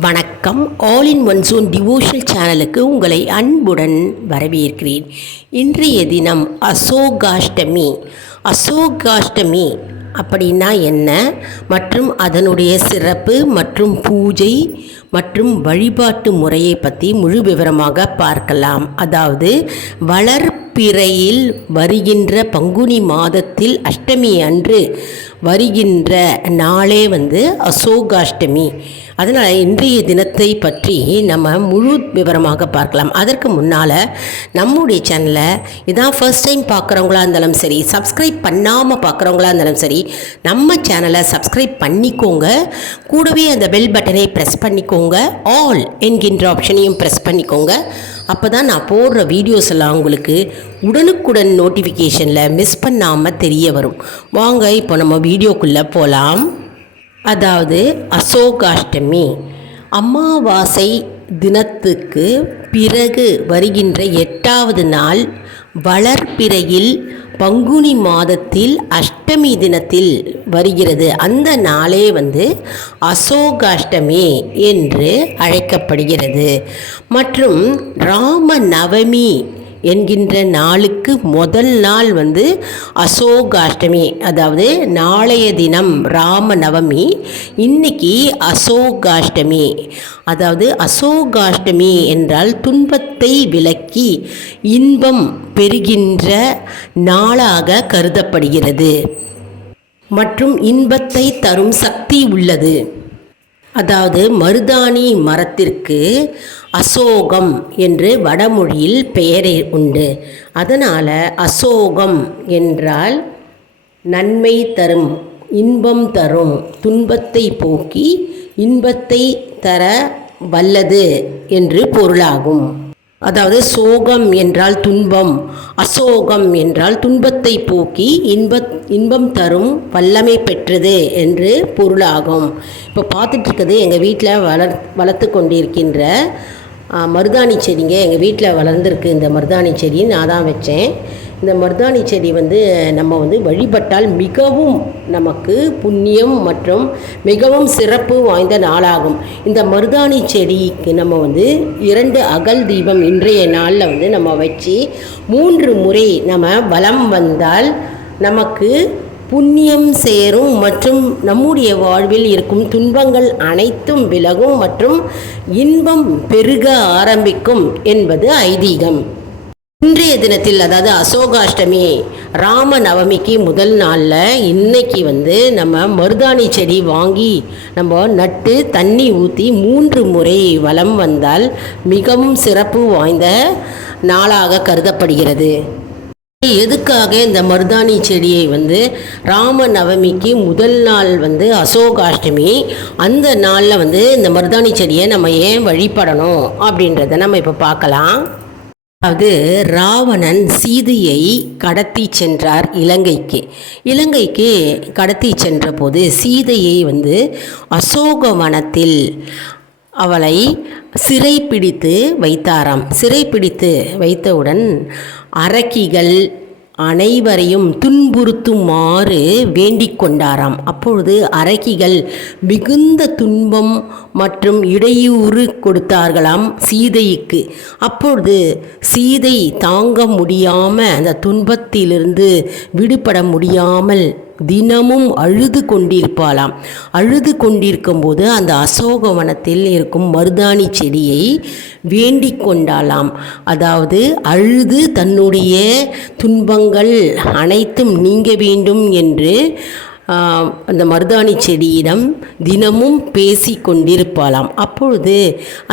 வணக்கம். All in one zone devotional சேனலுக்கு உங்களை அன்புடன் வரவேற்கிறேன். இன்றைய தினம் அசோகாஷ்டமி. அசோகாஷ்டமி அப்படின்னா என்ன மற்றும் அதனுடைய சிறப்பு மற்றும் பூஜை மற்றும் வழிபாட்டு முறையை பற்றி முழு விவரமாக பார்க்கலாம். அதாவது வளர்பிறையில் வருகின்ற பங்குனி மாதத்தில் அஷ்டமி அன்று வருகின்ற நாளே அசோகாஷ்டமி. அதனால் இன்றைய தினத்தை பற்றி நம்ம முழு விவரமாக பார்க்கலாம். அதற்கு முன்னால் நம்முடைய சேனலை இதான் ஃபர்ஸ்ட் டைம் பார்க்குறவங்களா இருந்தாலும் சரி, சப்ஸ்கிரைப் பண்ணாமல் பார்க்குறவங்களா இருந்தாலும் சரி, நம்ம சேனலை சப்ஸ்கிரைப் பண்ணிக்கோங்க. கூடவே அந்த பெல் பட்டனை ப்ரெஸ் பண்ணிக்கோங்க. ஆல் என்கின்ற ஆப்ஷனையும் ப்ரெஸ் பண்ணிக்கோங்க. அப்போ தான் நான் போடுற வீடியோஸ் எல்லாம் உங்களுக்கு உடனுக்குடன் நோட்டிஃபிகேஷனில் மிஸ் பண்ணாமல் தெரிய வரும். வாங்க இப்போ நம்ம வீடியோக்குள்ளே போகலாம். அதாவது அசோகாஷ்டமி அமாவாசை தினத்துக்கு பிறகு வருகின்ற 8வது நாள் வளர்பிறையில் பங்குனி மாதத்தில் அஷ்டமி தினத்தில் வருகிறது. அந்த நாளே அசோகாஷ்டமி என்று அழைக்கப்படுகிறது. மற்றும் ராம நவமி என்கின்ற நாளுக்கு முதல் நாள் அசோகாஷ்டமி. அதாவது நாளைய தினம் ராம நவமி, இன்னைக்கு அசோகாஷ்டமி. அதாவது அசோகாஷ்டமி என்றால் துன்பத்தை விலக்கி இன்பம் பெறுகின்ற நாளாக கருதப்படுகிறது மற்றும் இன்பத்தை தரும் சக்தி உள்ளது. அதாவது மருதாணி மரத்திற்கு அசோகம் என்று வடமொழியில் பெயரே உண்டு. அதனால் அசோகம் என்றால் நன்மை தரும், இன்பம் தரும், துன்பத்தை போக்கி இன்பத்தை தர வல்லது என்று பொருளாகும். அதாவது சோகம் என்றால் துன்பம், அசோகம் என்றால் துன்பத்தை போக்கி இன்பம் தரும் வல்லமை பெற்றது என்று பொருளாகும். இப்போ பார்த்துட்ருக்குது எங்கள் வீட்டில் வளர்த்து கொண்டிருக்கின்ற மருதாணி செடிங்க. எங்கள் வீட்டில் வளர்ந்துருக்கு இந்த மருதாணி செடி. நான் தான் வச்சேன். இந்த மருதாணி செடி நம்ம வழிபட்டால் மிகவும் நமக்கு புண்ணியம் மற்றும் மிகவும் சிறப்பு வாய்ந்த நாளாகும். இந்த மருதாணி செடிக்கு நம்ம 2 அகல் தீபம் இன்றைய நாளில் நம்ம வச்சு 3 முறை நம்ம வலம் வந்தால் நமக்கு புண்ணியம் சேரும் மற்றும் நம்முடைய வாழ்வில் இருக்கும் துன்பங்கள் அனைத்தும் விலகும் மற்றும் இன்பம் பெருக ஆரம்பிக்கும் என்பது ஐதீகம். இன்றைய தினத்தில், அதாவது அசோகாஷ்டமி ராம நவமிக்கு முதல் நாளில் இன்னைக்கு நம்ம மருதாணி செடி வாங்கி நம்ம நட்டு தண்ணி ஊற்றி 3 முறை வலம் வந்தால் மிகவும் சிறப்பு வாய்ந்த நாளாக கருதப்படுகிறது. எதுக்காக இந்த மருதாணி செடியை ராம நவமிக்கு முதல் நாள் அசோகாஷ்டமி, அந்த நாளில் இந்த மருதாணி செடியை நம்ம ஏன் வழிபடணும் அப்படின்றத நம்ம இப்போ பார்க்கலாம். அதாவது ராவணன் சீதையை கடத்தி சென்றார் இலங்கைக்கு கடத்தி சென்ற போது சீதையை அசோகவனத்தில் அவளை சிறைப்பிடித்து வைத்தாராம். சிறைப்பிடித்து வைத்தவுடன் அரக்கிகள் அனைவரையும் துன்புறுத்துமாறு வேண்டிக் கொண்டாராம். அப்பொழுது அரக்கிகள் மிகுந்த துன்பம் மற்றும் இடையூறு கொடுத்தார்களாம் சீதைக்கு. அப்பொழுது சீதை தாங்க முடியாமல் அந்த துன்பத்திலிருந்து விடுபட முடியாமல் தினமும் அழுது கொண்டிருப்பாளாம். அழுது கொண்டிருக்கும்போது அந்த அசோகவனத்தில் இருக்கும் மருதாணி செடியை வேண்டிக் கொண்டாளாம். அதாவது அழுது தன்னுடைய துன்பங்கள் அனைத்தும் நீங்க வேண்டும் என்று அந்த மருதாணி செடியிடம் தினமும் பேசி கொண்டிருப்பாளாம். அப்பொழுது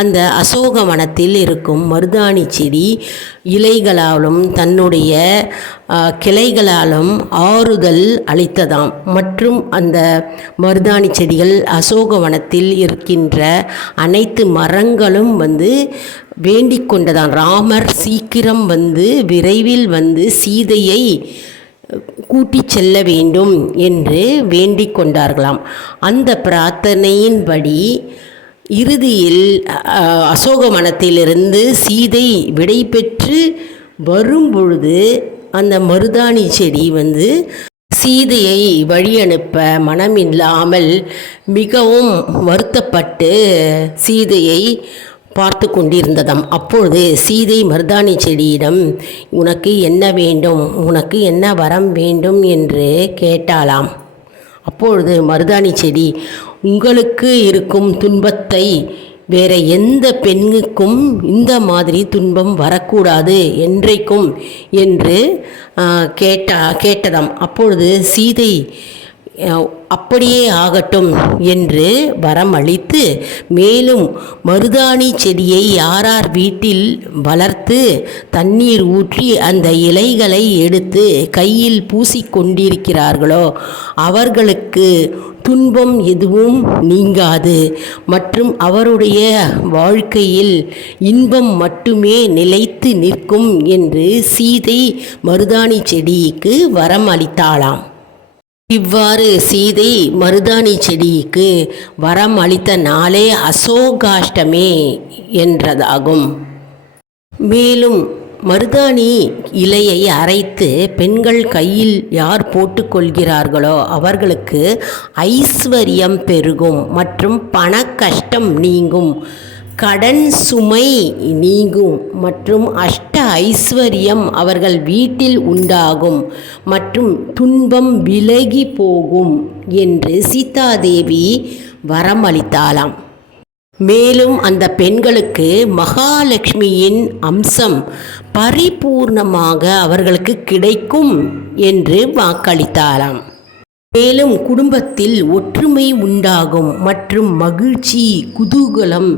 அந்த அசோகவனத்தில் இருக்கும் மருதாணி செடி இலைகளாலும் தன்னுடைய கிளைகளாலும் ஆறுதல் அளித்ததாம். மற்றும் அந்த மருதாணி செடிகள் அசோகவனத்தில் இருக்கின்ற அனைத்து மரங்களும் வேண்டிக் கொண்டதான். ராமர் சீக்கிரம் விரைவில் சீதையை கூட்டி செல்ல வேண்டும் என்று வேண்டிக் கொண்டார்களாம். அந்த பிரார்த்தனையின்படி இறுதியில் அசோகவனத்திலிருந்து சீதை விடை பெற்று வரும்பொழுது அந்த மருதாணி செடி சீதையை வழியனுப்ப மனமில்லாமல் மிகவும் வருத்தப்பட்டு சீதையை பார்த்து கொண்டிருந்ததாம். அப்பொழுது சீதை மருதாணி செடியிடம் உனக்கு என்ன வேண்டும், உனக்கு என்ன வரம் வேண்டும் என்று கேட்டாளாம். அப்பொழுது மருதாணி செடி உங்களுக்கு இருக்கும் துன்பத்தை வேற எந்த பெண்ணுக்கும் இந்த மாதிரி துன்பம் வரக்கூடாது என்றைக்கும் என்று கேட்டதாம். அப்பொழுது சீதை அப்படியே ஆகட்டும் என்று வரம் அளித்து, மேலும் மருதாணி செடியை யாரார் வீட்டில் வளர்த்து தண்ணீர் ஊற்றி அந்த இலைகளை எடுத்து கையில் பூசிக்கொண்டிருக்கிறார்களோ அவர்களுக்கு துன்பம் எதுவும் நீங்காது மற்றும் அவருடைய வாழ்க்கையில் இன்பம் மட்டுமே நிலைத்து நிற்கும் என்று சீதை மருதாணி செடிக்கு வரம் அளித்தாளாம். இவ்வாறு சீதை மருதாணி செடிக்கு வரம் அளித்த நாளே அசோகாஷ்டமி என்றதாகும். மேலும் மருதாணி இலையை அரைத்து பெண்கள் கையில் யார் போட்டுக்கொள்கிறார்களோ அவர்களுக்கு ஐஸ்வர்யம் பெருகும் மற்றும் பண கஷ்டம் நீங்கும், கடன் சுமை நீங்கும் மற்றும் அஷ்ட ஐஸ்வர்யம் அவர்கள் வீட்டில் உண்டாகும் மற்றும் துன்பம் விலகி போகும் என்று சீதாதேவி வரம் அளித்தாளாம். மேலும் அந்த பெண்களுக்கு மகாலட்சுமியின் அம்சம் பரிபூர்ணமாக அவர்களுக்கு கிடைக்கும் என்று வாக்களித்தாளாம். மேலும் குடும்பத்தில் ஒற்றுமை உண்டாகும் மற்றும் மகிழ்ச்சி, குதூகலம்,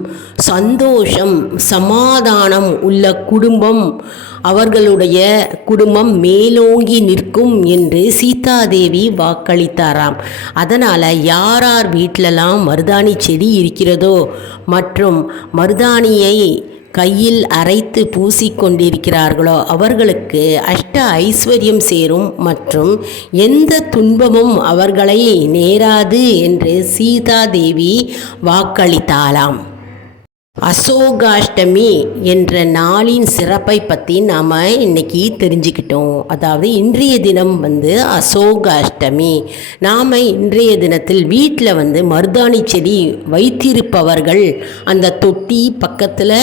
சந்தோஷம், சமாதானம் உள்ள குடும்பம், அவர்களுடைய குடும்பம் மேலோங்கி நிற்கும் என்று சீதாதேவி வாக்களித்தாராம். அதனால் யார் வீட்டிலலாம் மருதாணி செடி இருக்கிறதோ மற்றும் மருதாணியை கையில் அரைத்து பூசிக்கொண்டிருக்கிறார்களோ அவர்களுக்கு அஷ்ட ஐஸ்வர்யம் சேரும் மற்றும் எந்த துன்பமும் அவர்களை நேராது என்று சீதாதேவி வாக்களித்தாளாம். அசோகாஷ்டமி என்ற நாளின் சிறப்பை பற்றி நாம் இன்னைக்கு தெரிஞ்சுக்கிட்டோம். அதாவது இன்றைய தினம் அசோகாஷ்டமி. நாம் இன்றைய தினத்தில் வீட்டில் மருதாணி செடி வைத்திருப்பவர்கள் அந்த தொட்டி பக்கத்தில்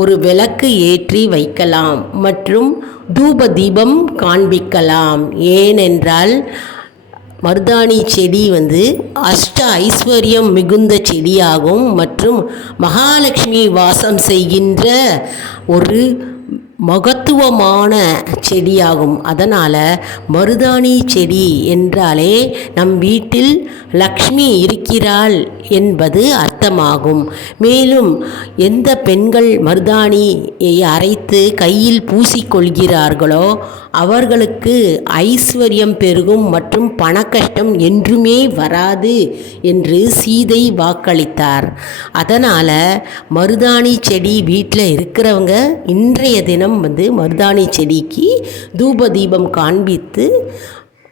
ஒரு விளக்கு ஏற்றி வைக்கலாம் மற்றும் தூப தீபம் காண்பிக்கலாம். ஏனென்றால் மருதாணி செடி அஷ்ட ஐஸ்வர்யம் மிகுந்த செடியாகும் மற்றும் மகாலட்சுமி வாசம் செய்கின்ற ஒரு மகத்துவமான செடியாகும். அதனால் மருதாணி செடி என்றாலே நம் வீட்டில் லக்ஷ்மி இருக்கிறாள் என்பது அர்த்தமாகும். மேலும் எந்த பெண்கள் மருதாணியை அரைத்து கையில் பூசிக்கொள்கிறார்களோ அவர்களுக்கு ஐஸ்வர்யம் பெருகும் மற்றும் பணக்கஷ்டம் என்றுமே வராது என்று சீதை வாக்களித்தார். அதனால் மருதாணி செடி வீட்டில் இருக்கிறவங்க இன்றைய தினம் மருதாணி செடிக்கு தூப தீபம் காண்பித்து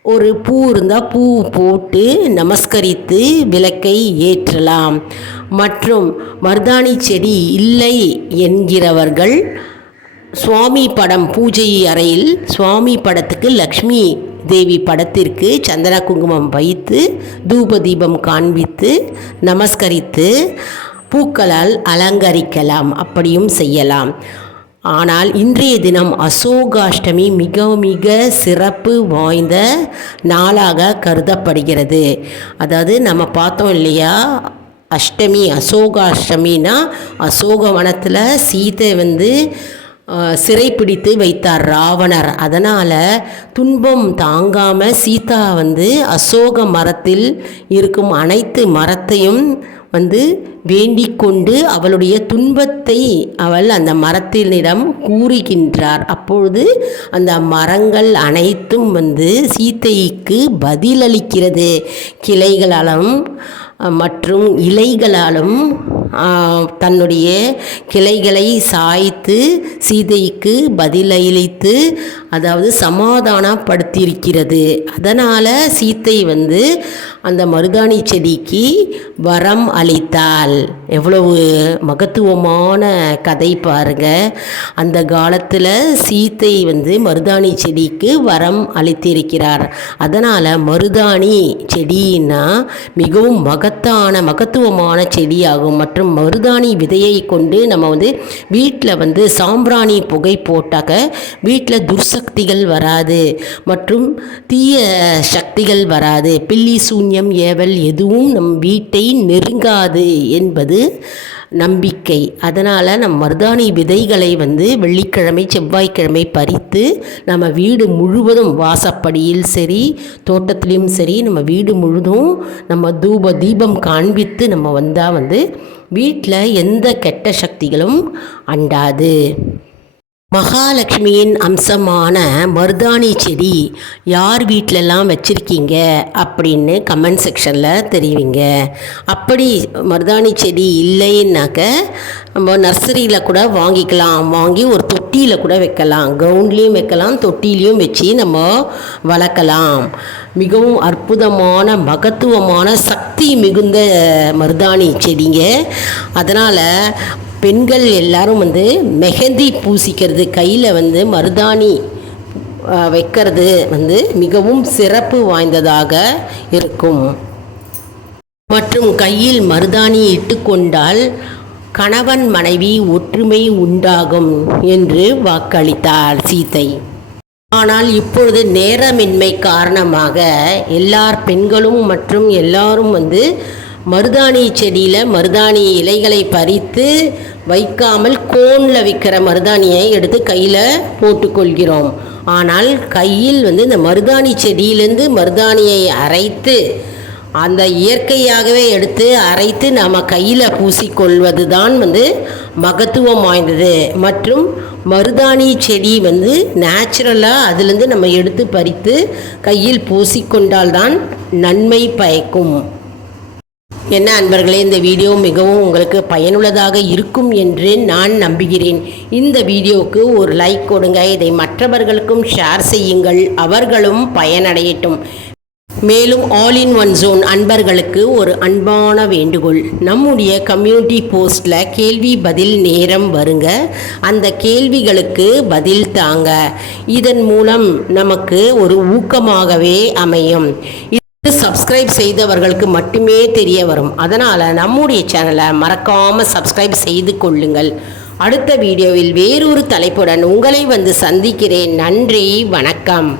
ஒரு பூ இருந்தால் பூ போட்டு நமஸ்கரித்து விளக்கை ஏற்றலாம். மற்றும் மருதாணி செடி இல்லை என்கிறவர்கள் சுவாமி படம் பூஜை அறையில் சுவாமி படத்துக்கு லக்ஷ்மி தேவி படத்திற்கு சந்தன குங்குமம் வைத்து தூப தீபம் காண்பித்து நமஸ்கரித்து பூக்களால் அலங்கரிக்கலாம். அப்படியும் செய்யலாம். ஆனால் இன்றைய தினம் அசோகாஷ்டமி மிக மிக சிறப்பு வாய்ந்த நாளாக கருதப்படுகிறது. அதாவது நம்ம பார்த்தோம் இல்லையா, அஷ்டமி அசோகாஷ்டமினா அசோகவனத்தில் சீதை சிறைப்பிடித்து வைத்தார் ராவணர். அதனால் துன்பம் தாங்காமல் சீதா அசோக மரத்தில் இருக்கும் அனைத்து மரத்தையும் வேண்டிக் கொண்டு அவளுடைய துன்பத்தை அவள் அந்த மரத்தினிடம் கூறுகின்றார். அப்பொழுது அந்த மரங்கள் அனைத்தும் சீதைக்கு பதிலளிக்கிறது. கிளைகளாலும் மற்றும் இலைகளாலும் தன்னுடைய கிளைகளை சாய்த்து சீதைக்கு பதிலளித்து அதாவது சமாதானப்படுத்தியிருக்கிறது. அதனால் சீத்தை அந்த மருதாணி செடிக்கு வரம் அளித்தாள். எவ்வளவு மகத்துவமான கதை பாருங்க. அந்த காலத்தில் சீத்தை மருதாணி செடிக்கு வரம் அளித்திருக்கிறார். அதனால் மருதாணி செடின்னா மிகவும் மகத்துவமான செடியாகும். மற்றும் மருதாணி விதையை கொண்டு நம்ம வீட்டில் சாம்பிராணி புகை போட்டாக்க வீட்டில் துர்சக்திகள் வராது மற்றும் தீய சக்திகள் வராது, பில்லி சூன்யம் ஏவல் எதுவும் நம் வீட்டை நெருங்காது என்பது நம்பிக்கை. அதனால் நம் மருதாணி விதைகளை வெள்ளிக்கிழமை செவ்வாய்க்கிழமை பறித்து நம்ம வீடு முழுவதும் வாசப்படியில் சரி தோட்டத்திலையும் சரி நம்ம வீடு முழுதும் நம்ம தீபம் காண்பித்து நம்ம வந்தால் வீட்டில் எந்த கெட்ட சக்திகளும் அண்டாது. மகாலட்சுமியின் அம்சமான மருதாணி செடி யார் வீட்டிலலாம் வச்சுருக்கீங்க அப்படின்னு கமெண்ட் செக்ஷனில் தெரிவிங்க. அப்படி மருதாணி செடி இல்லைன்னாக்க நம்ம நர்சரியில் கூட வாங்கிக்கலாம். வாங்கி ஒரு தொட்டியில் கூட வைக்கலாம். கிரவுண்ட்லேயும் வைக்கலாம், தொட்டிலையும் வச்சு நம்ம வளர்க்கலாம். மிகவும் அற்புதமான மகத்துவமான சக்தி மிகுந்த மருதாணி செடிங்க. அதனால் பெண்கள் எல்லாரும் மெஹந்தி பூசிக்கிறது, கையில் மருதாணி வைக்கிறது மிகவும் சிறப்பு வாய்ந்ததாக இருக்கும். மற்றும் கையில் மருதாணி இட்டுக்கொண்டால் கணவன் மனைவி ஒற்றுமை உண்டாகும் என்று வாக்களித்தார் சீத்தை. ஆனால் இப்பொழுது நேரமின்மை காரணமாக எல்லார் பெண்களும் மற்றும் எல்லாரும் மருதாணி செடியில் மருதாணி இலைகளை பறித்து வைக்காமல் கோனில் விற்கிற மருதாணியை எடுத்து கையில் போட்டுக்கொள்கிறோம். ஆனால் கையில் இந்த மருதாணி செடியிலேருந்து மருதாணியை அரைத்து அந்த இயற்கையாகவே எடுத்து அரைத்து நாம் கையில் பூசிக்கொள்வது தான் மகத்துவம் வாய்ந்தது. மற்றும் மருதாணி செடி நேச்சுரலாக அதுலேருந்து நம்ம எடுத்து பறித்து கையில் பூசிக்கொண்டால்தான் நன்மை பயக்கும். என்ன அன்பர்களே, இந்த வீடியோ மிகவும் உங்களுக்கு பயனுள்ளதாக இருக்கும் என்று நான் நம்புகிறேன். இந்த வீடியோவுக்கு ஒரு லைக் கொடுங்க. இதை மற்றவர்களுக்கும் ஷேர் செய்யுங்கள், அவர்களும் பயனடையட்டும். மேலும் ஆல் இன் ஒன் ஜோன் அன்பர்களுக்கு ஒரு அன்பான வேண்டுகோள். நம்முடைய கம்யூனிட்டி போஸ்டில் கேள்வி பதில் நேரம் வருங்க. அந்த கேள்விகளுக்கு பதில் தாங்க. இதன் மூலம் நமக்கு ஒரு ஊக்கமாகவே அமையும். சப்ஸ்கிரைப் செய்தவர்களுக்கு மட்டுமே தெரிய வரும். அதனால் நம்முடைய சேனலை மறக்காமல் சப்ஸ்கிரைப் செய்து கொள்ளுங்கள். அடுத்த வீடியோவில் வேறொரு தலைப்புடன் உங்களை சந்திக்கிறேன். நன்றி, வணக்கம்.